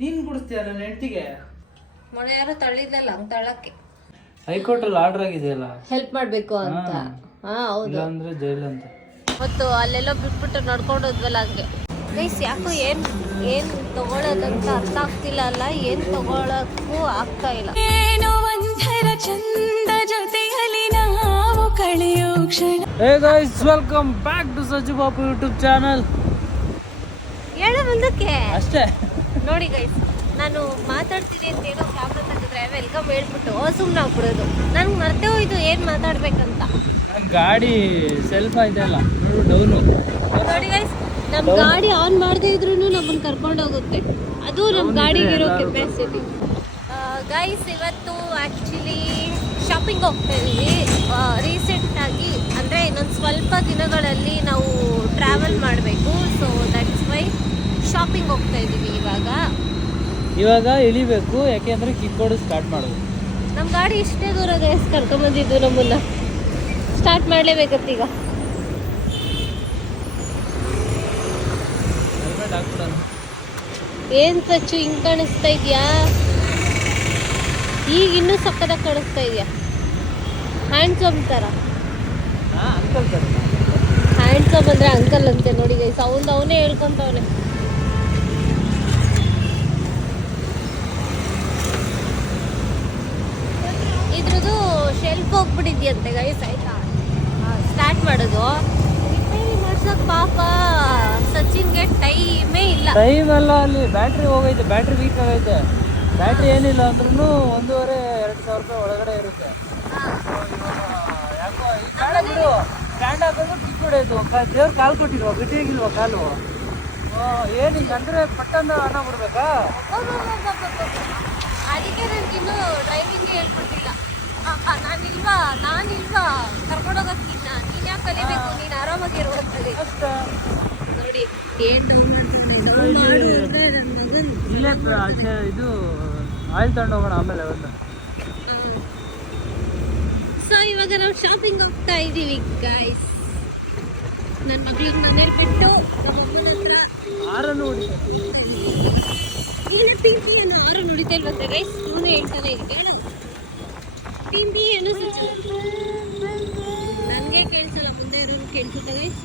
ನೀನ್ ಕುಡಿಸ್ತೀಯ ನನ್ನ ಹೆಂಡತಿಗೆ? ಮೊನ್ನೆ ಯಾರು ತಳ್ಳಿದ್ಲಲ್ಲ ಹಂಗ್ ತಳ್ಳಕ್ಕೆ ಹೈಕೋರ್ಟ್ ಅಲ್ಲಿ ಆರ್ಡರ್ ಆಗಿದೆಯಲ್ಲ, ಹೆಲ್ಪ್ ಮಾಡ್ಬೇಕು ಅಂತ. ಹೌದು, ಅಂದ್ರೆ ಜೈಲ್ ಅಂತ. ಮತ್ತು ಅಲ್ಲೆಲ್ಲೋ ಬಿಟ್ಬಿಟ್ಟು ನಡ್ಕೊಂಡು ಹೋದ್ವಲ್ಲ ಹಂಗೆ. ಗೈಸ್ ಯಾಕೋ ಏನ್ ತಗೊಳ್ಳೋದಂತ ಅರ್ಥ ಆಗ್ತಿಲ್ಲ ಅಲ್ಲ, ಏನ್ ತಗೊಳಕ್ಕೂ ಆಗ್ತಾ ಇಲ್ಲ. Hey guys, welcome back to Sajju Bapu YouTube channel. ಹೇಳ ಮುಂದಕ್ಕೆ ಅಷ್ಟೇ ನೋಡಿ ಗೈಸ್, ನಾನು ಮಾತಾಡ್ತೀನಿ ಅಂತ ಏನೋ ಕ್ಯಾಮ್ರಾ ತೆಗೆದ್ರೆ ವೆಲ್ಕಮ್ ಹೇಳ್ಬಿಟ್ಟು ಸುಮ್ಮನೆ ಆಗ್ಬಿಡೋದು. ನನ್ಗೆ ಮರ್ತೇ ಹೋಯ್ತು ಏನ್ ಮಾತಾಡ್ಬೇಕಂತ. ನನ್ನ ಗಾಡಿ ಸೆಲ್ಫ್ ಇದೆಯಲ್ಲ ಡೌನು. ನೋಡಿ ಗೈಸ್, ನಮ್ ಗಾಡಿ ಆನ್ ಮಾಡದೇ ಇದ್ರು ನಮ್ಮನ್ನ ಕರ್ಕೊಂಡು ಹೋಗುತ್ತೆ. ಅದು ನಮ್ ಗಾಡಿಗಿರೋ ಕೆಪಾಸಿಟಿ. ಗೈಸ್, ಇವತ್ತು ಆಕ್ಚುಲಿ ಶಾಪಿಂಗ್ ಹೋಗ್ತಾ ಇದೀವಿ. ರೀಸೆಂಟ್ ಆಗಿ ಅಂದ್ರೆ ಇನ್ನೊಂದು ಸ್ವಲ್ಪ ದಿನಗಳಲ್ಲಿ ನಾವು ಟ್ರಾವೆಲ್ ಮಾಡಬೇಕು. ಸೊ ದಟ್ಸ್ ವೈ ಶಾಪಿಂಗ್ ಹೋಗ್ತಾ ಇದೀವಿ. ಇವಾಗ ಇಳಿಬೇಕು, ಯಾಕೆಂದ್ರೆ ಕಿಕ್ಕೋಡು ಸ್ಟಾರ್ಟ್ ಮಾಡಬೇಕು. ನಮ್ಮ ಗಾಡಿ ಇಷ್ಟೇ ದೂರ ಗೈಸ್ ಕರ್ಕೊಂಬಂದಿದ್ದು ನಮ್ಮನ್ನ. ಸ್ಟಾರ್ಟ್ ಮಾಡಲೇಬೇಕತ್ತೀಗ. ಏನ್ ಸಚ್ಚು ಹಿಂಗ್ ಕಾಣಿಸ್ತಾ ಇದೆಯಾ? ಈಗ ಇನ್ನೂ ಸಕ್ಕದಾಗ ಕಾಣಿಸ್ತಾ ಇದೆಯಾ? ಹ್ಯಾಂಡ್ಸಮ್ ತರ. ಹ್ಯಾಂಡ್ಸಮ್ ಅಂದ್ರೆ ಅಂಕಲ್ ಅಂತೆ ನೋಡಿ ಗೈಸ್. ಅವನೇ ಹೇಳ್ಕೊಂತವನೆ. ಇದ್ರದ್ದು ಶೆಲ್ಫ್ ಹೋಗ್ಬಿಟ್ಟಿದ್ಯಂತೆ ಗೈಸ್. ಆಯ್ತಾ, ಸ್ಟಾರ್ಟ್ ಮಾಡೋದು. ಮಾಡ್ಸಕ್ ಪಾಪ ಸಚಿನ್ಗೆ ಟೈಮೇ ಇಲ್ಲ. ಟೈಮ್ ಅಲ್ಲ, ಅಲ್ಲಿ ಬ್ಯಾಟ್ರಿ ಹೋಗೈತೆ, ಬ್ಯಾಟ್ರಿ ವೀಕ್ ಆಗೈತೆ. ಬ್ಯಾಟ್ರಿ ಏನಿಲ್ಲ ಅಂದ್ರೂ 1,500-2,000 ರೂಪಾಯಿ ಒಳಗಡೆ ಇರುತ್ತೆ. ಯಾಕೋ ಈ ಬೇಡ ಬಿಡು, ಸ್ಟ್ಯಾಂಡ್ ಹಾಕೋದು ಕಿಕ್ ಹೊಡೆಯೋದು. ದೇವ್ರು ಕಾಲು ಕೊಟ್ಟಿಲ್ವ, ಗಟ್ಟಿಯಾಗಿಲ್ವ ಕಾಲು? ಏನಿಲ್ಲ ಅಂದ್ರೆ ಪಟ್ಟಂದ ಹಣ ಬಿಡ್ಬೇಕಾ? ಅದಕ್ಕೆ ನನಗಿನ್ನೂ ಡ್ರೈವಿಂಗ್ ಹೇಳ್ಕೊಟ್ಟಿಲ್ಲ. ನಾನಿಲ್ವಾ ಕರ್ಕೊಂಡೋಗೋದ್ಕಿನ್ನ ನೀನ್ ಯಾಕೆ ಕಲಿಬೇಕು? ನೀನ್ ಆರಾಮಾಗಿರುವಂತಲ್ಲಿ ನೋಡಿ. ಏನ್ ಇಲ್ಲೇ ಇದು ಆಯಿಲ್ ತಗೊಂಡೋಗೋಣ ಆಮೇಲೆ ಒಂದು. ಸೊ ಇವಾಗ ನಾವು ಶಾಪಿಂಗ್ ಹೋಗ್ತಾ ಇದೀವಿ ಗೈಸ್. ನನ್ನ ಮಗಳಿಗೆ ಮನೇಲಿ ಬಿಟ್ಟು ನಮ್ಮಮ್ಮನ ಆರನ್ನು ಪಿಂಕಿಯನ್ನು ಆರು ನುಡಿತಾ ಇಲ್ವಂತೆ ಗೈಸ್. ಇವನು ಹೇಳ್ತಾನೆ ಇದೆ ಪಿಂಪಿ ಏನು ನನಗೆ ಕೇಳಿಸಲ್ಲ, ಮುಂದೆ ಇರೋದು ಕೇಳಿಸುತ್ತೆ ಗೈಸ್.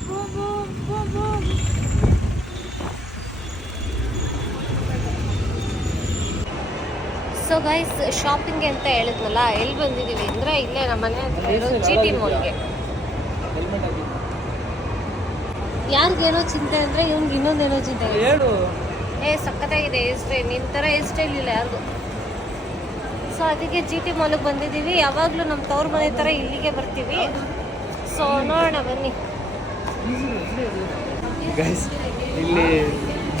ಸೊ ಗೈಸ್, ಶಾಪಿಂಗ್ ಅಂತ ಹೇಳಿದ್ವಲ್ಲ, ಎಲ್ಲಿ ಬಂದಿದ್ದೀವಿ ಅಂದರೆ ಇಲ್ಲೇ ನಮ್ಮ ಮನೆ ಹತ್ರ ಇರೋ GT ಮಾಲ್ಗೆ. ಯಾರಿಗೇನೋ ಚಿಂತೆ ಅಂದರೆ ಇವ್ನಿಗೆ ಇನ್ನೊಂದೇನೋ ಚಿಂತೆ. ಸಖತ್ತಾಗಿದೆ ಹೇರ್ ಸ್ಟೈಲ್, ನಿನ್ನ ಥರ ಹೇರ್ ಸ್ಟೈಲ್ ಇಲ್ಲ ಯಾರಿಗೂ. ಸೊ ಅದಕ್ಕೆ GT ಮಾಲ್ಗೆ ಬಂದಿದ್ದೀವಿ. ಯಾವಾಗಲೂ ನಮ್ಮ ತವ್ರ ಮನೆ ಥರ ಇಲ್ಲಿಗೆ ಬರ್ತೀವಿ. ಸೊ ನೋಡೋಣ ಬನ್ನಿ ಗೈಸ್. ಇಲ್ಲಿ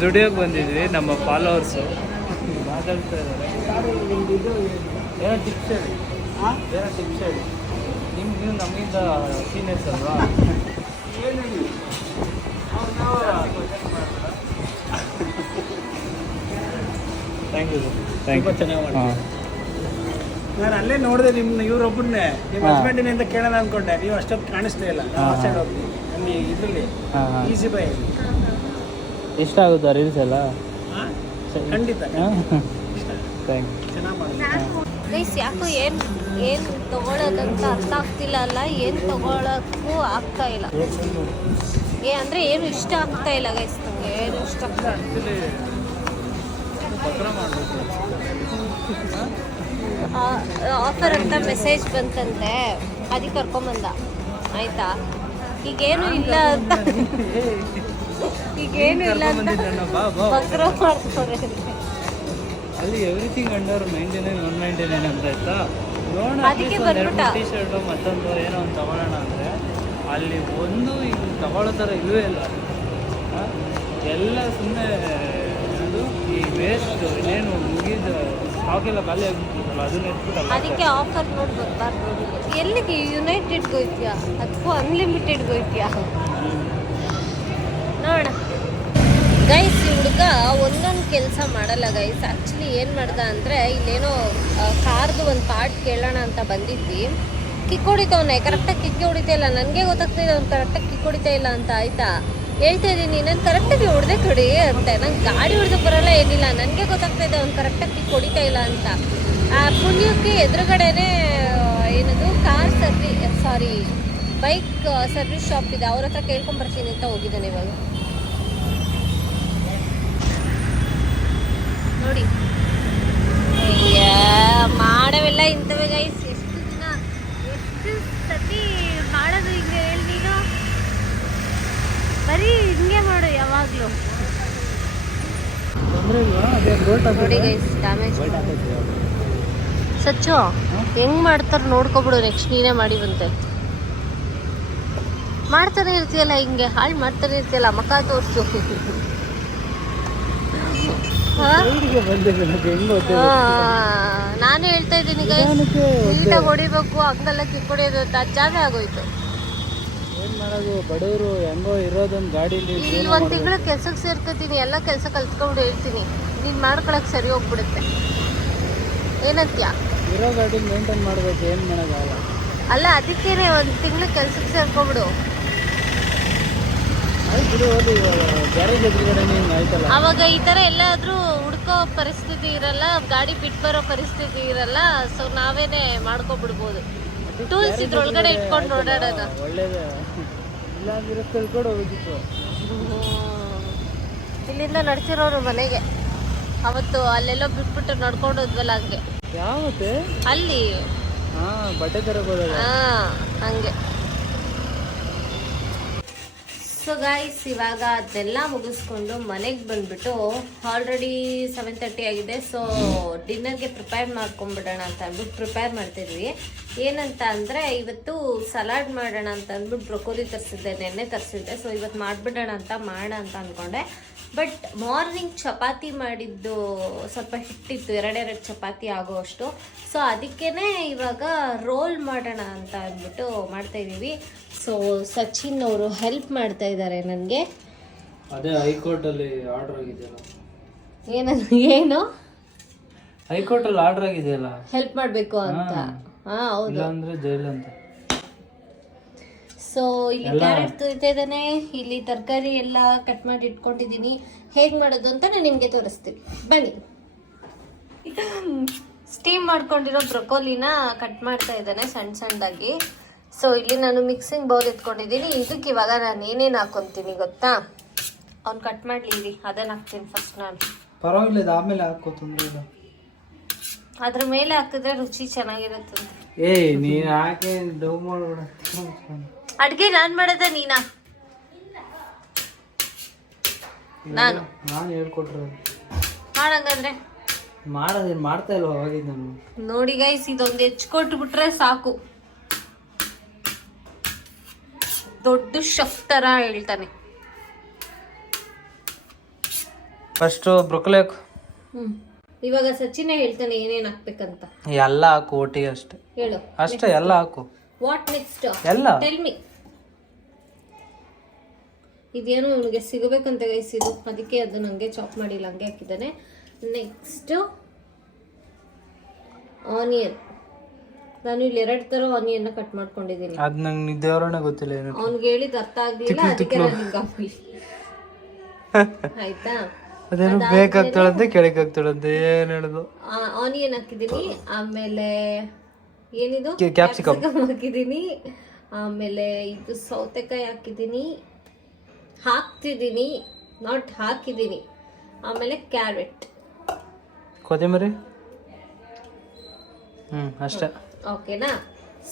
ದುಡಿಯೋಕೆ ಬಂದಿದ್ವಿ, ನಮ್ಮ ಫಾಲೋವರ್ಸು ಮಾತಾಡ್ತಾ ಇದ್ದಾರೆ. ಏನೋ ಟಿಪ್ಸ್ ಹೇಳಿ, ನೀವು ನಮಗಿಂತ ಸೀನಿಯರ್ಸ್ ಅಲ್ವಾ? Thank you. ಚೆನ್ನಾಗಿ ನಾನು ಅಲ್ಲೇ ನೋಡಿದೆ ನಿಮ್ಮ ಇವ್ರೊಬ್ಬರನ್ನೇ, ನಿಮ್ಮ ಹಸ್ಬೆಂಡಿನ ಅಂತ ಕೇಳೋಣ ಅನ್ಕೊಂಡೆ. ನೀವು ಅಷ್ಟೊತ್ತು ಕಾಣಿಸ್ತಾ ಇಲ್ಲ. ಸೈಡ್ ಹೋಗ್ತೀನಿ ಅಲ್ಲಿ ಇದರಲ್ಲಿ ಈಸಿ ಬೈ. ಇಷ್ಟ ಆಗುತ್ತಾ ರೀಲ್ಸ್ ಎಲ್ಲ? ಖಂಡಿತ ಥ್ಯಾಂಕ್ ಯು. ಚೆನ್ನಾಗಿ ಮಾಡಿ ಗೈಸ್. ಯಾಕೋ ಏನ್ ತಗೊಳ್ಳೋದಂತ ಅರ್ಥ ಆಗ್ತಿಲ್ಲ ಅಲ್ಲ, ಏನ್ ತಗೊಳಕ್ಕೂ ಆಗ್ತಾ ಇಲ್ಲ. ಅಂದ್ರೆ ಏನು ಇಷ್ಟ ಆಗ್ತಾ ಇಲ್ಲ ಗೈಸ್. ನಂಗೆ ಏನು ಇಷ್ಟ ಆಗ್ತಾ ಇಲ್ಲ. ಆಫರ್ ಅಂತ ಮೆಸೇಜ್ ಬಂತಂತೆ, ಅದಕ್ಕೆ ಕರ್ಕೊಂಬಂದ. ಆಯ್ತಾ, ಈಗೇನು ಇಲ್ಲ ಅಂತ ಬಕ್ರ ಮಾಡ್ತಾರೆ. ಅಲ್ಲಿ ಎವ್ರಿಥಿಂಗ್ ಅಂಡರ್ 99 ಅಂತ ಆಯ್ತಾ. ನೋಡೋಣ, ಅದಕ್ಕೆ ಬಂದ್ಬಿಟ್ಟ. ಟೀ ಶರ್ಟು ಮತ್ತೊಂದು ಏನೋ ಒಂದು ತಗೊಳ್ಳೋಣ ಅಂದರೆ ಅಲ್ಲಿ ಒಂದು ಈಗ ತಗೊಳ್ಳೋ ಥರ ಇಲ್ಲವೇ ಇಲ್ಲ. ಎಲ್ಲ ಸುಮ್ಮನೆ ಈ ವೇಸ್ಟ್, ಇನ್ನೇನು ಮುಗಿದ ಸ್ಟಾಕೆಲ್ಲ ಖಾಲಿ ಆಗಿಬಿಟ್ಟಿಲ್ಲ, ಅದನ್ನ ಎತ್ಬಿಟ್ಟಲ್ಲ. ಅದಕ್ಕೆ ಆಫರ್ ನೋಡಿ ಬರ್ಬಾರ್ದು. ಎಲ್ಲಿಗೆ? ಯುನೈಟೆಡ್ಗೆ ಹೋಯ್ತೀಯಾ ಅಥವಾ ಅನ್ಲಿಮಿಟೆಡ್ಗೆ ಹೋಯ್ತೀಯಾ? ನೋಡೋಣ ಗೈಸ್. ಈ ಹುಡುಗ ಒಂದೊಂದು ಕೆಲಸ ಮಾಡಲ್ಲ ಗೈಸ್. ಆ್ಯಕ್ಚುಲಿ ಏನು ಮಾಡ್ದ ಅಂದರೆ, ಇಲ್ಲೇನೋ ಕಾರ್ದು ಒಂದು ಪಾರ್ಟ್ ಕೇಳೋಣ ಅಂತ ಬಂದಿದ್ವಿ. ಕಿಕ್ ಹೊಡಿತವನೆ, ಕರೆಕ್ಟಾಗಿ ಕಿಕ್ಕಿ ಹೊಡಿತಾ ಇಲ್ಲ. ನನಗೆ ಗೊತ್ತಾಗ್ತಿದೆ ಅವ್ನು ಕರೆಕ್ಟಾಗಿ ಕಿಕ್ ಹೊಡಿತಾ ಇಲ್ಲ ಅಂತ. ಆಯಿತಾ, ಹೇಳ್ತಾ ಇದ್ದೀನಿ ನಾನು ಕರೆಕ್ಟಾಗಿ ಹೊಡೆದೆ ಕೊಡಿ ಅಂತ. ನಂಗೆ ಗಾಡಿ ಹೊಡೆದಕ್ಕೆ ಬರೋಲ್ಲ ಏನಿಲ್ಲ, ನನಗೆ ಗೊತ್ತಾಗ್ತಾ ಇದೆ ಅವ್ನು ಕರೆಕ್ಟಾಗಿ ಕಿಕ್ ಹೊಡಿತಾ ಇಲ್ಲ ಅಂತ. ಆ ಪುಣ್ಯಕ್ಕೆ ಎದುರುಗಡೆನೇ ಏನದು ಬೈಕ್ ಸರ್ವಿಸ್ ಶಾಪ್ ಇದೆ, ಅವ್ರ ಹತ್ರ ಕೇಳ್ಕೊಂಬರ್ತೀನಿ ಅಂತ ಹೋಗಿದ್ದಾನೆ ಇವಾಗ. ನೋಡಿ ಮಾಡವೆಲ್ಲ ಇಂಥವೇ ಗೈಸ್. ಎಷ್ಟು ಸತಿ ಮಾಡೋದು ಹಿಂಗೆ ಹೇಳಿ ನೀನು, ಬರೀ ಹಿಂಗೆ ಮಾಡು ಯಾವಾಗಲೂ. ನೋಡಿ ಗೈಸ್ ಡ್ಯಾಮೇಜ್ ಸಚ್ಚು ಹೆಂಗ್ ಮಾಡ್ತಾರೆ ನೋಡ್ಕೊಬಿಡು, ನೆಕ್ಸ್ಟ್ ನೀನೇ ಮಾಡಿ ಬಂತೆ. ಮಾಡ್ತಾನೆ ಇರ್ತೀಯಲ್ಲ ಹಿಂಗೆ, ಹಾಳು ಮಾಡ್ತಾನೆ ಇರ್ತೀಯಲ್ಲ, ಮಕ್ಕ ತೋರಿಸು. ನಾನು ಹೇಳ್ತಾ ಇದ್ದೀನಿ ಗೈಸ್, ನೀಟಾಗಿ ಹೊಡಿಬೇಕು, ಹಂಗೆಲ್ಲ ಕಿಕ್ ಹೊಡಿಯೋದು ಅಂತ ಅಜ್ಜಾಗೆ ಆಗೋಯ್ತು. ಏನ್ ಮಾಡೋದು, ಬಡವರು ಹೆಂಗೋ ಇರೋದೊಂದು ಗಾಡಿಲಿ. ಇಲ್ಲಿ 1 ತಿಂಗಳು ಕೆಲ್ಸಕ್ಕೆ ಸೇರ್ಕೊತೀನಿ, ಎಲ್ಲ ಕೆಲಸ ಕಲ್ತ್ಕೊಂಡು ಹೇಳ್ತೀನಿ, ನೀನ್ ಮಾಡ್ಕೊಳಕ್ ಸರಿ ಹೋಗ್ಬಿಡುತ್ತೆ. ಏನಂತ್ಯ? ಇರೋ ಗಾಡಿ ಮೇಂಟೈನ್ ಮಾಡ್ಬೇಕು, ಏನ್ ಮಾಡೋದಾಗಲ್ಲ. ಅಲ್ಲ ಅದಕ್ಕೇನೆ 1 ತಿಂಗಳು ಕೆಲ್ಸಕ್ಕೆ ಸೇರ್ಕೊಬಿಡು. ಗ್ಯಾರೇಜ್ ಎದುರುಗಡೆ ಆಯ್ತಲ್ಲ, ಅವಾಗ ಈ ತರ ಎಲ್ಲಾದ್ರೂ ಹುಡ್ಕೋ ಪರಿಸ್ಥಿತಿ ಇರಲ್ಲ, ಗಾಡಿ ಬಿಟ್ಟು ಬರೋ ಪರಿಸ್ಥಿತಿ ಇರಲ್ಲ. ಸೊ ನಾವೇನೆ ಮಾಡ್ಕೊಬಿಡ್ಬೋದು. ಟೂಲ್ಸ್ ಇದ್ರೊಳಗಡೆ ಇಟ್ಕೊಂಡು ಓಡಾಡೋದು ಒಳ್ಳೇದೇ. ಇಲ್ಲಾಂದ್ರೆ ತಿಳ್ಕೊಂಡು ಹೋಗಿತ್ತು. ಇಲ್ಲಿಂದ ನಡ್ಸಿರೋರು ಮನೆಗೆ ಅವತ್ತು ಅಲ್ಲೆಲ್ಲೋ ಬಿಟ್ಬಿಟ್ಟು ನಡ್ಕೊಂಡು ಹೋದ್ವಲ್ಲ ಹಂಗೆ. ಯಾವತ್ತೆ? ಅಲ್ಲಿ ಬಟ್ಟೆ ತರಬಹುದು. ಹಂಗೆ. ಸೊ ಗೈಸ್ ಇವಾಗ ಅದೆಲ್ಲ ಮುಗಿಸ್ಕೊಂಡು ಮನೆಗೆ ಬಂದ್ಬಿಟ್ಟು ಆಲ್ರೆಡಿ 7:30 ಆಗಿದೆ. ಸೊ ಡಿನ್ನರ್ಗೆ ಪ್ರಿಪೇರ್ ಮಾಡ್ಕೊಂಡ್ಬಿಡೋಣ ಅಂತ ಅಂದ್ಬಿಟ್ಟು ಪ್ರಿಪೇರ್ ಮಾಡ್ತಿದ್ವಿ. ಏನಂತ ಅಂದರೆ ಇವತ್ತು ಸಲಾಡ್ ಮಾಡೋಣ ಅಂತ ಅಂದ್ಬಿಟ್ಟು ಬ್ರೊಕೋಲಿ ತರಿಸಿದ್ದೆ, ನೆನ್ನೆ ತರಿಸಿದ್ದೆ. ಸೊ ಇವತ್ತು ಮಾಡಿಬಿಡೋಣ ಅಂತ ಮಾಡೋಣ ಅಂತ ಅಂದ್ಕೊಂಡೆ. ಬಟ್ ಮಾರ್ನಿಂಗ್ ಚಪಾತಿ ಮಾಡಿದ್ದು ಸ್ವಲ್ಪ ಹಿಟ್ಟಿತ್ತು, 2 ಚಪಾತಿ ಆಗೋವಷ್ಟು. ಸೊ ಅದಕ್ಕೇ ಇವಾಗ ರೋಲ್ ಮಾಡೋಣ ಅಂತ ಅಂದ್ಬಿಟ್ಟು ಮಾಡ್ತಾಯಿದ್ದೀವಿ. ಸೊ ಸಚಿನ್ ಅವರು ಹೆಲ್ಪ್ ಮಾಡ್ತಾ ಇದ್ದಾರೆ ನನಗೆ. ಅದೇ ಹೈಕೋರ್ಟಲ್ಲಿ ಆರ್ಡರ್ ಆಗಿದೆಯಲ್ಲ. ಏನು ಹೈಕೋರ್ಟಲ್ಲಿ ಆರ್ಡರ್ ಆಗಿದೆಯಲ್ಲ, ಹೆಲ್ಪ್ ಮಾಡಬೇಕು ಅಂತ. ಹೌದು, ಅಂದ್ರೆ ಜೈಲ್ ಅಂತ. ಸೊ ಇಲ್ಲಿ ಕ್ಯಾರೆಟ್ ತುರಿತಾ ಇದ್ದಾನೆ, ಇಲ್ಲಿ ತರಕಾರಿ ಎಲ್ಲ ಕಟ್ ಮಾಡಿ ಇಟ್ಕೊಂಡಿದ್ದೀನಿ. ಹೇಗೆ ಮಾಡೋದು ಅಂತ ನಾನು ನಿಮಗೆ ತೋರಿಸ್ತೀನಿ, ಬನ್ನಿ. ಸ್ಟೀಮ್ ಮಾಡ್ಕೊಂಡಿರೋ ಬ್ರೊಕೋಲಿನ ಕಟ್ ಮಾಡ್ತಾ ಇದ್ದಾನೆ ಸಣ್ಣ ಸಣ್ಣದಾಗಿ. ಸೊ ಇಲ್ಲಿ ನಾನು ಮಿಕ್ಸಿಂಗ್ ಬೌಲ್ ಎತ್ಕೊಂಡಿದ್ದೀನಿ. ಇದಕ್ಕೆ ಇವಾಗ ನಾನು ಏನೇನು ಹಾಕೊತೀನಿ ಗೊತ್ತಾ? ಅವ್ನು ಕಟ್ ಮಾಡಲಿ, ಅದನ್ನು ಹಾಕ್ತೀನಿ ಫಸ್ಟ್ ನಾನು. ಪರವಾಗಿಲ್ಲ, ಆಮೇಲೆ ಹಾಕೋ, ತೊಂದರೆ ಇಲ್ಲ. ಅದ್ರ ಮೇಲೆ ಹಾಕಿದ್ರೆ ರುಚಿ ಚೆನ್ನಾಗಿರುತ್ತೆ. ನೀನು ಹಾಕಿ ಡೌ ಮಾಡ್ಬೇಡ. ಅಡ್ಗೆ ನಾನ್ ಮಾಡೋದ ನೀನಾ? ನಾನು ಹೇಳ್ಕೊಟ್ರೆ ಮಾಡಂಗಾದ್ರೆ ಮಾಡೋದೇನು ಮಾಡ್ತಾ ಇಲ್ವ ಅವಾಗಿಂದ ನಾನು. ನೋಡಿ ಗೈಸ್, ಇದೊಂದು ಹೆಚ್ಕೊಟ್ಟು ಬಿಟ್ರೆ ಸಾಕು, ದೊಡ್ಡ ಶೆಫ್ ತರ ಹೇಳ್ತಾನೆ. ಫಸ್ಟ್ ಬ್ರೊಕೊಲಿ ಹಾಕು. ಇವಾಗ ಸಚಿನೇ ಹೇಳ್ತಾನೆ ಏನೇನ್ ಹಾಕ್ಬೇಕಂತ. ಎಲ್ಲ ಹಾಕು ಒಟ್ಟಿಗೆ, ಅಷ್ಟೇ ಹೇಳು. ಅಷ್ಟೇ, ಎಲ್ಲ ಹಾಕು. What next? ಎಲ್ಲ ಟೆಲ್ ಮಿ. ಇದೇನು ಅವನಿಗೆ ಸಿಗಬೇಕಂತ ಗೈಸ್ ಇದು, ಅದಕ್ಕೆ ಅದು ನಂಗೆ ಚಾಪ್ ಮಾಡಿಲ್ಲ, ಹಂಗೆ ಹಾಕಿದ್ದಾನೆ. Next onion. ನಾನು ಇಲ್ಲಿ 2 ತರ ಆನಿಯನ್ ಕಟ್ ಮಾಡ್ಕೊಂಡಿದ್ದೀನಿ. ಅದ್ ನಂಗೆ ನಿದ್ದೆವರಣ ಗೊತ್ತಿಲ್ಲ, ಏನು ಅವ್ನಿಗೆ ಹೇಳಿದ್ ಅರ್ಥ ಆಗ್ಲಿಲ್ಲ, ಅದಕ್ಕೆ ನಾನು ಆಯ್ತಾ. ಅದೇನು ಬೇಕಾಗ್ತಾಳಂತೆ ಕೆಳಗಾಗ್ತಾಳಂತೆ, ಏನ್ ಹೇಳುದು. ಆನಿಯನ್ ಹಾಕಿದ್ದೀನಿ, ಆಮೇಲೆ ಏನಿದು ಕ್ಯಾಪ್ಸಿಕಮ್ ಹಾಕಿದ್ದೀನಿ, ಆಮೇಲೆ ಇದು ಸೌತೆಕಾಯಿ ಹಾಕ್ತಿದ್ದೀನಿ, ನಾಟ್ ಹಾಕಿದ್ದೀನಿ, ಆಮೇಲೆ ಕ್ಯಾರೆಟ್, ಕೊತ್ತಂಬರಿ, ಅಷ್ಟೇ. ಓಕೆನಾ?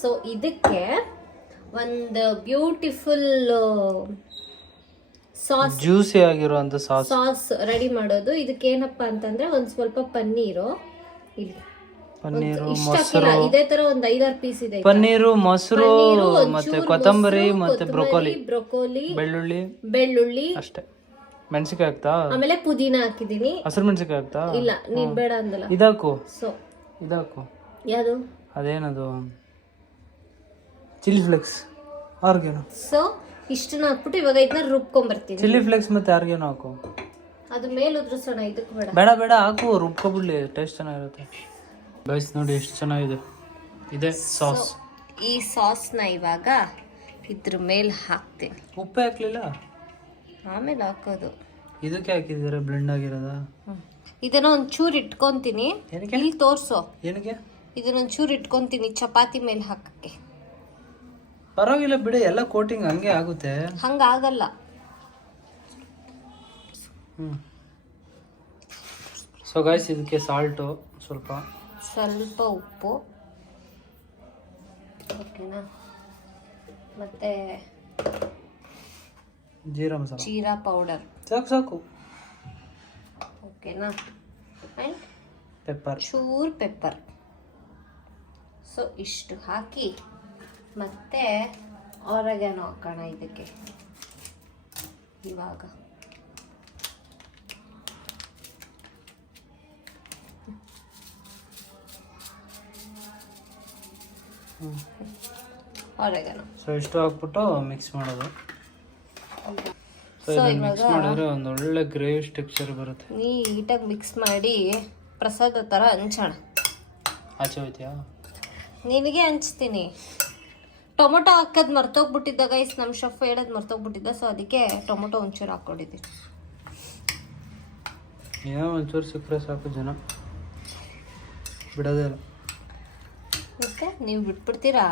ಸೊ ಇದಕ್ಕೆ ಒಂದು ಬ್ಯೂಟಿಫುಲ್ ಸಾಸ್, ಜ್ಯೂಸಿ ಆಗಿರುವಂತ ಸಾಸ್ ರೆಡಿ ಮಾಡೋದು. ಇದಕ್ಕೆ ಏನಪ್ಪಾ ಅಂತಂದ್ರೆ ಒಂದ್ ಸ್ವಲ್ಪ ಪನ್ನೀರು, ಇಲ್ಲಿ ಮೊಸರು, ಇದೇ ತರ ಒಂದ್ 5-6 ಪೀಸ್ ಇದೆ. ಪನ್ನೀರು, ಮೊಸರು, ಮತ್ತೆ ಕೊತ್ತಂಬರಿ, ಮತ್ತೆ ಬ್ರೊಕೊಲಿ, ಬೆಳ್ಳುಳ್ಳಿ ಅಷ್ಟೇ. ಮೆಣಸಿಕಾಯಿ ಹಾಕ್ತಾ? ಆಮೇಲೆ ಪುದೀನ ಹಾಕಿದೀನಿ. ಹಸಿರು ಮೆಣಸಿಕಾಯಿ ಹಾಕ್ತಾ? ಇಲ್ಲ, ನೀನ್ ಬೇಡ ಅಂದಲ್ಲ. ಇದಾಕು. ಸೊ ಇದಾಕು. ಯಾವುದು? ಅದೇನದು, ಚಿಲ್ಲಿ ಫ್ಲೇಕ್ಸ್, ಆರ್ಗ್ಯಾನೋ. ಸೊ ಇಷ್ಟನ್ನ ಹಾಕ್ಬಿಟ್ಟು ಇವಾಗ ಇದನ್ನ ರುಬ್ಕೊಂಡ್ಬರ್ತೀನಿ. ಚಿಲ್ಲಿ ಫ್ಲೇಕ್ಸ್ ಮತ್ತೆ ಆರ್ಗ್ಯಾನೋ ಹಾಕು. ಅದು ಮೇಲೆ ಉದ್ರಿಸೋಣ, ಇದಕ್ಕೆ ಬೇಡ. ಬೇಡ ಹಾಕು, ರುಬ್ಕೊಬಿಡ್ಲಿ, ಟೇಸ್ಟ್ ಚೆನ್ನಾಗಿರುತ್ತೆ. ಗೈಸ್ ನೋಡಿ ಎಷ್ಟು ಚೆನ್ನಾಗಿದೆ, ಇದೆ ಸಾಸ್. ಈ ಸಾಸ್ನ ಇವಾಗ ಇದ್ರ ಮೇಲೆ ಹಾಕ್ತೀನಿ. ಉಪ್ಪೇ ಹಾಕ್ಲಿಲ್ಲ? ಆಮೇಲೆ ಹಾಕೋದು. ಇದಕ್ಕೆ ಹಾಕಿದ್ದೀರಾ ಬ್ಲೆಂಡ್ ಆಗಿರೋದ? ಇದನ್ನ ಒಂಚೂರು ಇಟ್ಕೊಂತೀನಿ. ಏನಕ್ಕೆ? ಇಲ್ಲಿ ತೋರ್ಸು. ಏನಕ್ಕೆ? ಇದನ್ನ ಒಂಚೂರು ಇಟ್ಕೊಂತೀನಿ ಚಪಾತಿ ಮೇಲೆ ಹಾಕಕ್ಕೆ. ಪರವಾಗಿಲ್ಲ ಬಿಡಿ, ಎಲ್ಲ ಕೋಟಿಂಗ್ ಹಂಗೆ ಆಗುತ್ತೆ. ಹಂಗಾಗಲ್ಲ. ಸೊ ಗೈಸ್, ಇದಕ್ಕೆ ಸಾಲ್ಟು ಸ್ವಲ್ಪ ಉಪ್ಪು, ಓಕೆನಾ, ಮತ್ತೆ ಜೀರಾ ಪೌಡರ್ ಸಾಕು, ಓಕೆನಾ, ಆ್ಯಂಡ್ ಪೆಪ್ಪರ್, ಚೂರ್ ಪೆಪ್ಪರ್. ಸೊ ಇಷ್ಟು ಹಾಕಿ ಮತ್ತೆ ಆರೆಗಾನೋ ಹಾಕೋಣ ಇದಕ್ಕೆ ಇವಾಗ. ಆರೆಗಾನೋ. ಸೊ ಇಷ್ಟು ಹಾಕ್ಬಿಟ್ಟು ಮಿಕ್ಸ್ ಮಾಡೋದು. ಸೊ ಮಿಕ್ಸ್ ಮಾಡಿದ್ರೆ ಒಂದು ಒಳ್ಳೆ ಗ್ರೇವಿಶ್ ಟೆಕ್ಸ್ಚರ್ ಬರುತ್ತೆ. ನೀಟಾಗಿ ಮಿಕ್ಸ್ ಮಾಡಿ ಪ್ರಸಾದ ಥರ ಹಂಚೋಣ. ಆಚೆ ಹೋಯ್ತೀಯಾ? ನಿನಗೆ ಹಂಚ್ತೀನಿ. ಟೊಮೊಟೊ ಹಾಕೋದು ಮರ್ತೋಗ್ಬಿಟ್ಟಿದ್ದ ಗೈಸ್, ನಮ್ಮ ಶೆಫ್ ಹೇಳೋದು ಮರ್ತೋಗ್ಬಿಟ್ಟಿದ್ದ. ಸೊ ಅದಕ್ಕೆ ಟೊಮೊಟೊ ಒಂಚೂರು ಹಾಕ್ಕೊಂಡಿದ್ದೀನಿ. ಏನೋ ಒಂಚೂರು ಸಿಕ್ಕರೆ ಸಾಕು, ಜನ ಬಿಡೋದೇ ಇಲ್ಲ. ಓಕೆ, ನೀವು ಬಿಟ್ಬಿಡ್ತೀರಾ?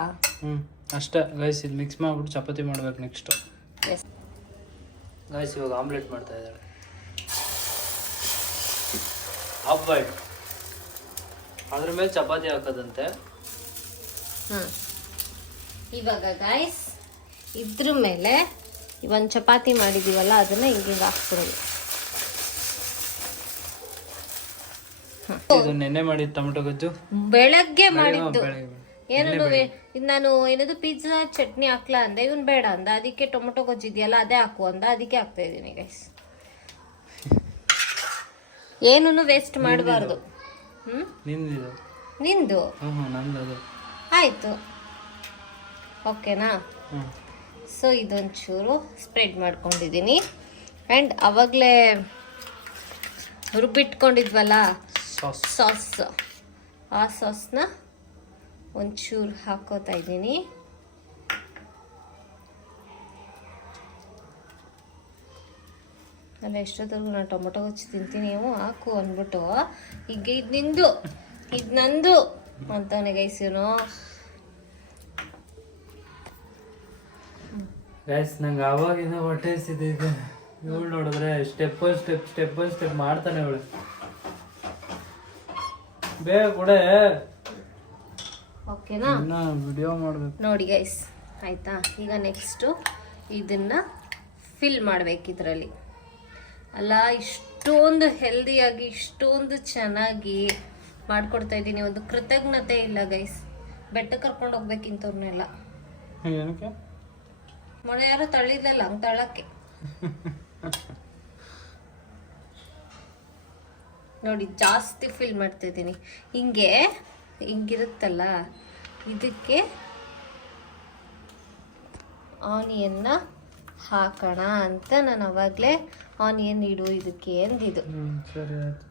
ಅಷ್ಟೇ ಗೈಸ್. ಇದು ಮಿಕ್ಸ್ ಮಾಡಿಬಿಟ್ಟು ಚಪಾತಿ ಮಾಡ್ಬೇಕು ನೆಕ್ಸ್ಟು. ಎಸ್ ಗೈಸ್, ಇವಾಗ ಆಮ್ಲೆಟ್ ಮಾಡ್ತಾ ಇದ್ದಾಳೆ. ಹಾಫ್ ಬಾಯ್ಲ್ಡ್, ಅದ್ರ ಮೇಲೆ ಚಪಾತಿ ಹಾಕೋದಂತೆ. ಇವಾಗ ಗೈಸ್ ಇದ್ರ ಮೇಲೆ ಒಂದು ಚಪಾತಿ ಮಾಡಿದೀವಲ್ಲ ಅದನ್ನ ಹಿಂಗೆ ಹಾಕ್ಬಿಡೋದು. ಇದು ನೆನ್ನೆ ಮಾಡಿದ ಟೊಮೆಟೊ ಗೊಜ್ಜು, ಬೆಳಗ್ಗೆ ಮಾಡಿದ್ದು. ನಾನು ಏನದು ಪಿಜ್ಜಾ ಚಟ್ನಿ ಹಾಕ್ಲಾ ಅಂದೆ, ಇವನ್ ಬೇಡ ಅಂದ. ಅದಕ್ಕೆ ಟೊಮೊಟೊ ಗೊಜ್ಜು ಇದೆಯಲ್ಲ ಅದೇ ಹಾಕು ಅಂದ, ಅದಕ್ಕೆ ಹಾಕ್ತಾ ಇದೀನಿ ಗೈಸ್. ಏನೂ ವೇಸ್ಟ್ ಮಾಡಬಾರ್ದು. ನಿಂದು ಆಯ್ತು, ಓಕೆನಾ. ಸೊ ಇದೊಂಚೂರು ಸ್ಪ್ರೆಡ್ ಮಾಡ್ಕೊಂಡಿದ್ದೀನಿ. ಆ್ಯಂಡ್ ಅವಾಗಲೇ ರುಬ್ಬಿಟ್ಕೊಂಡಿದ್ವಲ್ಲ ಸಾಸ್, ಆ ಸಾಸ್ನ ಒಂಚೂರು ಹಾಕೋತಾ ಇದ್ದೀನಿ. ಅಲ್ಲ, ಎಷ್ಟೊತ್ತರೆಗೂ ನಾನು ಟೊಮೊಟೊ ಗೊಜ್ಜು ತಿಂತೀನಿ, ನೀವು ಹಾಕು ಅಂದ್ಬಿಟ್ಟು ಈಗ ಇದು ನಿಂದು ಇದು ನಂದು ಅಂತವನೇ ಗೈಸ್ ಇವನು. ಗೈಸ್, ನಂಗೆ ಆವಾಗಿಂದ ಹೊಟ್ಟೆ ಹಸಿದಿದೆ. ಇವಳು ನೋಡಿದ್ರೆ ಸ್ಟೆಪ್ ಬೈ ಸ್ಟೆಪ್ ಮಾಡ್ತಾನೆ ಇವಳು. ಬೇಗ ಕೂಡ ಓಕೆನಾ, ವಿಡಿಯೋ ಮಾಡ್ಬೇಕು ನೋಡಿ ಗೈಸ್. ಆಯ್ತಾ, ಈಗ ನೆಕ್ಸ್ಟು ಇದನ್ನ ಫಿಲ್ ಮಾಡ್ಬೇಕು ಇದರಲ್ಲಿ. ಅಲ್ಲ, ಇಷ್ಟೊಂದು ಹೆಲ್ದಿಯಾಗಿ ಇಷ್ಟೊಂದು ಚೆನ್ನಾಗಿ ಮಾಡ್ಕೊಡ್ತಾ ಇದ್ದೀನಿ. ಒಂದು ಕೃತಜ್ಞತೆ ಇಲ್ಲ ಗೈಸ್. ಬೆಟ್ಟ ಕರ್ಕೊಂಡು ಹೋಗ್ಬೇಕಿಂತವ್ರನ್ನೆಲ್ಲ. ಏನಕ್ಕೆ? ಮೊನ್ನೆ ಯಾರು ತಳ್ಳಿದ್ಲಲ್ಲ, ಹಂಗೆ ತಳ್ಳಕ್ಕೆ. ನೋಡಿ, ಜಾಸ್ತಿ ಫಿಲ್ ಮಾಡ್ತಾ ಇದ್ದೀನಿ. ಹಿಂಗಿರುತ್ತಲ್ಲ, ಇದಕ್ಕೆ ಆನಿಯನ್ನ ಹಾಕೋಣ ಅಂತ ನಾನು ಅವಾಗಲೇ ಆನಿಯನ್ ಇಡು ಇದಕ್ಕೆ ಅಂದಿದ್ದು. ಸರಿ ಆಯ್ತು.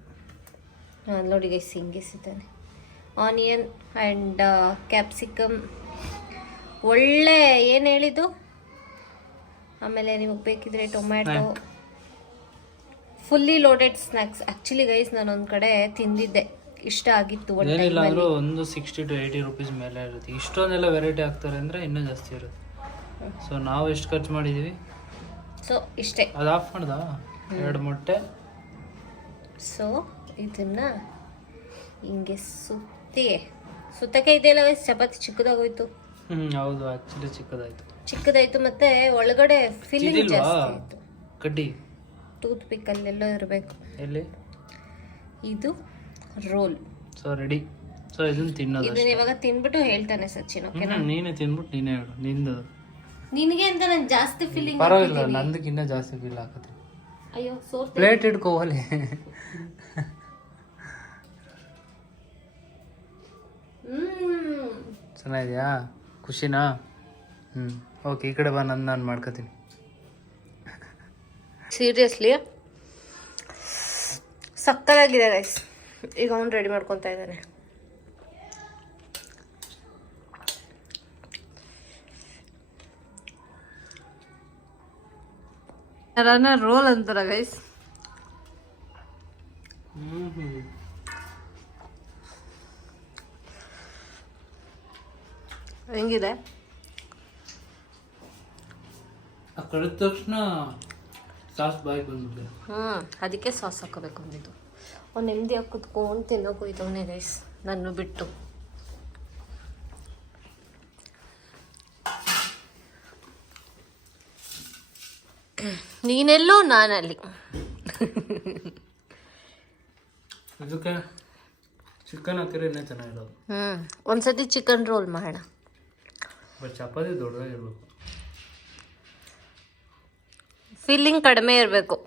ನೋಡಿ ಗೈಸ್, ಹಿಂಗೆ ಸಿಗ್ತಾನೆ ಆನಿಯನ್ ಆ್ಯಂಡ್ ಕ್ಯಾಪ್ಸಿಕಮ್. ಒಳ್ಳೆ ಏನು ಹೇಳಿದ್ದು, ಆಮೇಲೆ ನಿಮಗೆ ಬೇಕಿದ್ರೆ tomato. Fully loaded snacks. Actually guys, ನಾನು ಒಂದು ಕಡೆ ತಿಂದಿದ್ದೆ, ಇಷ್ಟ ಆಗಿತ್ತು. ಏನಿಲ್ಲ ಅಂದರೂ ಒಂದು 60 to 80 rupees ಮೇಲೆ ಇರುತ್ತೆ. ಇಷ್ಟೊಂದೆಲ್ಲ ವೆರೈಟಿ ಹಾಕ್ತಾರೆ ಅಂದರೆ ಇನ್ನೂ ಜಾಸ್ತಿ ಇರುತ್ತೆ. ಸೊ ನಾವು ಎಷ್ಟು ಖರ್ಚು ಮಾಡಿದ್ದೀವಿ? ಸೊ ಇಷ್ಟೇ. ಅದು ಆಫ್ ಮಾಡ್ದ 2 ಮೊಟ್ಟೆ. ಸೊ ಇದನ್ನ ಹಿಂಗೆ ಸುತ್ತಕ್ಕೆ ಇದೆಯಲ್ಲ ಗೈಸ್, ಚಪಾತಿ ಚಿಕ್ಕದಾಗೋಯ್ತು. ಹೌದು, ಆ್ಯಕ್ಚುಲಿ ಚಿಕ್ಕದಾಯ್ತು ಮತ್ತೆ ಒಳಗಡೆ ಫಿಲ್ಲಿಂಗ್ ಜಾಸ್ತಿ ಆಯಿತು. ಕಡ್ಡಿ ಟೂತ್ ಪಿಕ್ಕಲ್ಲೆಲ್ಲೋ ಇರಬೇಕು. ಎಲ್ಲಿ? ಇದು ರೋಲ್. So ready. ಸೊ ಇದನ್ನ ತಿನ್ನೋದು. ಇದನ್ನ ಇವಾಗ ತಿನ್ಬಿಟ್ಟು ಹೇಳ್ತಾನೆ ಸಚಿನ್, ಓಕೆನಾ? ನೀನೇ ತಿನ್ಬಿಟ್ಟು ನೀನೇ ಹೇಳು ನಿಂದು. ನಿನಗೆ ಅಂತ ನಾನು ಜಾಸ್ತಿ ಫೀಲಿಂಗ್. ಪರವಾಗಿಲ್ಲ, ನಂದಕ್ಕಿನ್ನ ಜಾಸ್ತಿ ಫೀಲ್ ಹಾಕತ್ತೆ. ಅಯ್ಯೋ, ಪ್ಲೇಟ್ ಇಟ್ಕೋವಲ್ಲಿ. ಚೆನ್ನಾಗಿದೆಯಾ? ಖುಷಿನಾ? ಓಕೆ, ಈ ಕಡೆ ಬಾ, ನಾನು ಮಾಡ್ಕೋತೀನಿ. ಸೀರಿಯಸ್ಲಿ ಸಕ್ಕತ್ತಾಗಿದೆ ರೈಸ್. ಈಗ ಅವ್ನು ರೆಡಿ ಮಾಡ್ಕೊತಾ ಇದ್ದಾನೆ. ರೋಲ್ ಅಂತಾರ ಗೈಸ್. ಹೆಂಗಿದೆ? ಕಳೆದ ತಕ್ಷಣ ಸಾಸ್ ಬಾಯಿ ಬಂದ್ಬಿಟ್ಟೆ. ಅದಕ್ಕೆ ಸಾಸ್ ಹಾಕೋಬೇಕು ಅಂದಿದ್ದು. ಅವ್ನು ನೆಮ್ಮದಿಯಾಗಿ ಕುತ್ಕೊಂಡು ತಿನ್ನೋಕು ಇದವನೇ ಗೈಸ್, ನನ್ನ ಬಿಟ್ಟು. ನೀನೆಲ್ಲೋ ನಾನಲ್ಲಿ. ಇದಕ್ಕೆ ಚಿಕನ್ ಹಾಕಿದ್ರೆ ಇನ್ನೂ ಚೆನ್ನಾಗಿರೋದು. ಒಂದ್ಸತಿ ಚಿಕನ್ ರೋಲ್ ಮಾಡೋಣ. ಬಟ್ ಚಪಾತಿ ದೊಡ್ಡದಾಗಿರ್ಬೇಕು, ಫೀಲಿಂಗ್ ಕಡಿಮೆ ಇರಬೇಕು.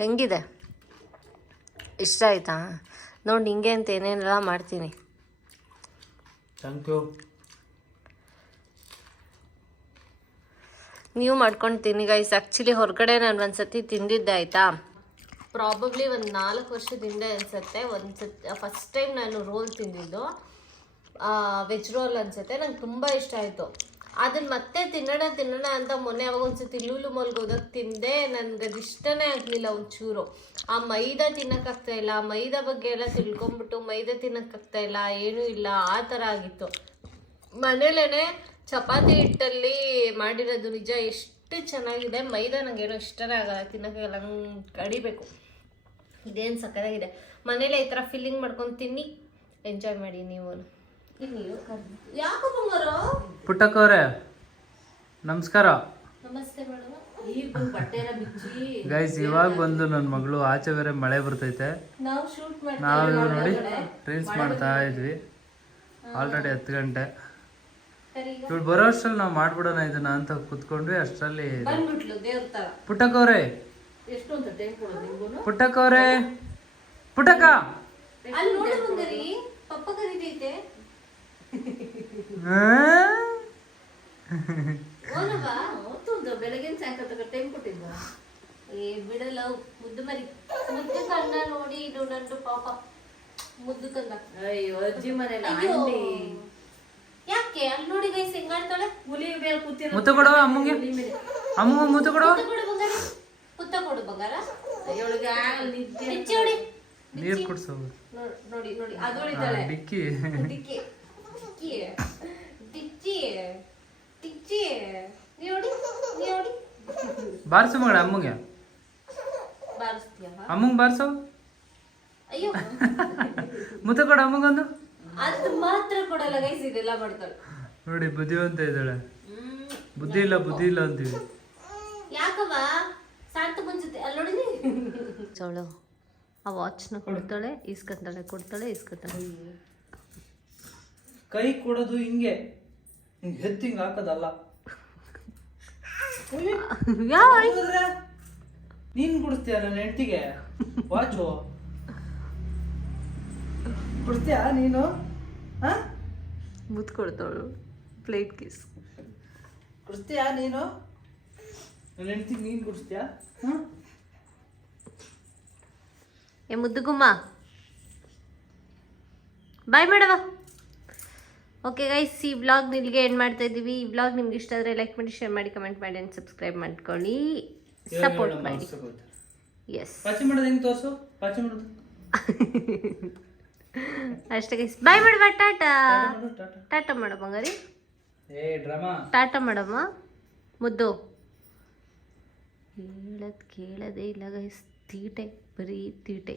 ಹೆಂಗಿದೆ? ಇಷ್ಟ ಆಯ್ತಾ? ನೋಡಿ ಹಿಂಗೆ ಅಂತ ಏನೇನೆಲ್ಲ ಮಾಡ್ತೀನಿ. Thank you. ನೀವು ಮಾಡ್ಕೊಂಡು ತಿನ್ನಿ ಗೈಸ್. ಆ್ಯಕ್ಚುಲಿ ಹೊರಗಡೆ ನಾನು ಒಂದ್ಸತಿ ತಿಂದಿದ್ದೆ ಆಯಿತಾ, ಪ್ರಾಬಬ್ಲಿ ಒಂದು 4 ವರ್ಷದಿಂದ ಅನಿಸುತ್ತೆ. ಫಸ್ಟ್ ಟೈಮ್ ನಾನು ರೋಲ್ ತಿಂದಿದ್ದು, ವೆಜ್ ರೋಲ್ ಅನಿಸುತ್ತೆ. ನಂಗೆ ತುಂಬ ಇಷ್ಟ ಆಯಿತು. ಅದನ್ನು ಮತ್ತೆ ತಿನ್ನೋಣ ಅಂತ ಮೊನ್ನೆ ಯಾವಾಗ ಒಂದ್ಸತಿ ಲೂಲು ಮಾಲ್ಗೆ ಹೋದಾಗ ತಿಂದೆ. ನನಗೆ ಅದು ಇಷ್ಟನೇ ಆಗಲಿಲ್ಲ ಒಂಚೂರು. ಆ ಮೈದಾ ತಿನ್ನೋಕ್ಕಾಗ್ತಾಯಿಲ್ಲ, ಮೈದಾ ಬಗ್ಗೆ ಎಲ್ಲ ತಿಳ್ಕೊಂಬಿಟ್ಟು ಮೈದಾ ತಿನ್ನೋಕ್ಕಾಗ್ತಾಯಿಲ್ಲ, ಏನೂ ಇಲ್ಲ, ಆ ಥರ ಆಗಿತ್ತು. ಮನೇಲೇ ಚಪಾತಿ ಹಿಟ್ಟಲ್ಲಿ ಮಾಡಿರೋದು ನಿಜ ಎಷ್ಟು ಚೆನ್ನಾಗಿದೆ. ಮೈದಾ ನನಗೇನೋ ಇಷ್ಟನೇ ಆಗಲ್ಲ, ತಿನ್ನೋಕ್ಕಾಗಲ್ಲ, ನಂಗೆ ಕಡಿಬೇಕು. ಇದೇನು ಸಕ್ಕತ್ತಾಗಿದೆ. ಮನೇಲೆ ಈ ಥರ ಫಿಲ್ಲಿಂಗ್ ಮಾಡ್ಕೊಂಡು ತಿನ್ನಿ, ಎಂಜಾಯ್ ಮಾಡಿ ನೀವು. ಯಾಕೋ ಬಂಗಾರ? ಪುಟ್ಟಕ್ಕವ್ರೆ ನಮಸ್ಕಾರ. ನಮಸ್ತೆ ಮೇಡಮ್. ಈಗ ಬಟ್ಟೆ ಎಲ್ಲ ಬಿಚ್ಚಿ ಗೈಸ್, ಇವಾಗ ಬಂದು ನನ್ನ ಮಗಳು, ಆಚೆ ಬೇರೆ ಮಳೆ ಬರ್ತೈತೆ. ನಾವು ಶೂಟ್ ನಾವು ನೋಡಿ ರೀಲ್ಸ್ ಮಾಡ್ತಾ ಇದ್ವಿ. ಆಲ್ರೆಡಿ 10 ಗಂಟೆ. ಇವಳು ಬರೋ ಅಷ್ಟ್ರಲ್ಲಿ ನಾವು ಮಾಡ್ಬಿಡೋಣ ಇದನ್ನ ಅಂತ ಕೂತ್ಕೊಂಡ್ವಿ. ಅಷ್ಟರಲ್ಲಿ ಪುಟ್ಟಕ್ಕವ್ರೆ, ಪುಟ್ಟಕ್ಕವ್ರೆ, ಪುಟ್ಟಕ್ಕ ಅಲ್ಲಿ ನೋಡಿ ಬಂಗಾರಿ, ಪಪ್ಪ ಕರೀತೈತೆ. ಬೆಳಗಿನ ಸಾಯಂಕಾಲ ಟೈಮ್ ಕೊಟ್ಟಿದ್ದ. ಬಿಡಲ್ಲ ಮುದ್ದು ಮರಿ, ಮುದ್ದು ಕಂದ ನೋಡಿ. ಇದು ನಂದು ಪಾಪ ಮುದ್ದು ಕಂದ. ಅಯ್ಯೋ ಅಜ್ಜಿ ಮನೇಲಿ ಯಾಕೆ? ಅಲ್ಲಿ ನೋಡಿ ಗೈಸ್ ಹೆಂಗಾಡ್ತಾಳೆ. ಹುಲಿ ಮೇಲೆ ಕೂತಿರೋ ಮುತ್ತು ಕೊಡು ಅಮ್ಮಂಗೆ. ಅಮ್ಮ ಮುತ್ತು ಕೊಡು. ಮುತ್ತ ಕೊಡು ಬಂಗಾರ. ಅವಳಿಗೆ ನಿಚ್ಚಿ ಹೊಡಿ, ನೀರು ಕುಡ್ಸು. ನೋಡಿ ನೋಡಿ ಅದು ಹೊಡಿತಾಳೆ. ಡಿಕ್ಕಿ ಡಿಕ್ಕಿ ಟಿಚ್ಚಿ ಟಿಚ್ಚಿ. ನೋಡಿ ನೋಡಿ ಬಾರ್ಸು ಮಗಳ ಅಮ್ಮಂಗೆ. ಬಾರಿಸ್ತೀಯ? ಅಮ್ಮಂಗೆ ಬಾರ್ಸು. ಅಯ್ಯೋ ಮುತ್ತ ಕೊಡು ಅಮ್ಮಂಗೊಂದು. ಅದು ಮಾತ್ರ ಕೊಡಲ್ಲ ಗೈಸ್, ಇದೆಲ್ಲ ಮಾಡ್ತಾಳೆ ನೋಡಿ. ಬುದ್ಧಿವಂತ ಇದ್ದಾಳೆ. ಬುದ್ಧಿ ಇಲ್ಲ ಅಂತೀವಿ. ಯಾಕವ್ವ ಸಾಂತ ಮುಂಜಾನೆ ಅಲ್ಲಿ ನೋಡಿ ಚವಳು ಆ ವಾಚ್ನ ಕೊಡ್ತಾಳೆ, ಇಸ್ಕೊತಾಳೆ, ಕೊಡ್ತಾಳೆ, ಇಸ್ಕೊತಾಳೆ. ಕೈ ಕೊಡೋದು ಹಿಂಗೆ ಹಿಂಗೆ ಹೆತ್ತಿಂಗ್ ಹಾಕೋದಲ್ಲ. ನೀನ್ ಕೊಡಿಸ್ತೀಯ ನನ್ನ ಹೆಂಡತಿಗೆ ವಾಚು? ಕೊಡ್ತೀಯಾ ನೀನು? ಮುತ್ತು ಕೊಡ್ತಾಳು, ಪ್ಲೇಟ್ ಕಿಸ್ ಕೊಡಿಸ್ತೀಯಾ ನೀನು? ನನ್ನ ಹೆಂಡತಿಗೆ ನೀನು ಕೊಡಿಸ್ತೀಯಾ? ಏ ಮುದ್ದುಗುಮ್ಮ ಬಾಯ್ ಮೇಡವ. ಓಕೆ ಗೈಸ್, ಈ ವ್ಲಾಗ್ ಇಲ್ಲಿಗೆ ಎಂಡ್ ಮಾಡ್ತಾ ಇದ್ದೀವಿ. ಈ ವ್ಲಾಗ್ ನಿಮ್ಗೆ ಇಷ್ಟ ಆದರೆ ಲೈಕ್ ಮಾಡಿ, ಶೇರ್ ಮಾಡಿ, ಕಮೆಂಟ್ ಮಾಡಿ ಆ್ಯಂಡ್ ಸಬ್ಸ್ಕ್ರೈಬ್ ಮಾಡ್ಕೊಳ್ಳಿ, ಸಪೋರ್ಟ್ ಮಾಡಿ. ಎಸ್, ಪಾಚಿ ಮಾಡೋದು ಹೆಂಗೆ ತೋರಿಸು. ಪಾಚಿ ಮಾಡೋದು ಅಷ್ಟೇ ಗೈಸ್. ಬಾಯ್ ಮಾಡುವ. ಟಾಟಾ ಟಾಟಾ ಮಾಡೋ ಬಂಗಾರಿ. ಡ್ರಾಮಾ ಟಾಟಾ ಮಾಡಮ್ಮ ಮುದ್ದು. ಕೇಳದೇ ಇಲ್ಲ ಗೈಸ್, ತೀಟೆ, ಬರೀ ತೀಟೆ.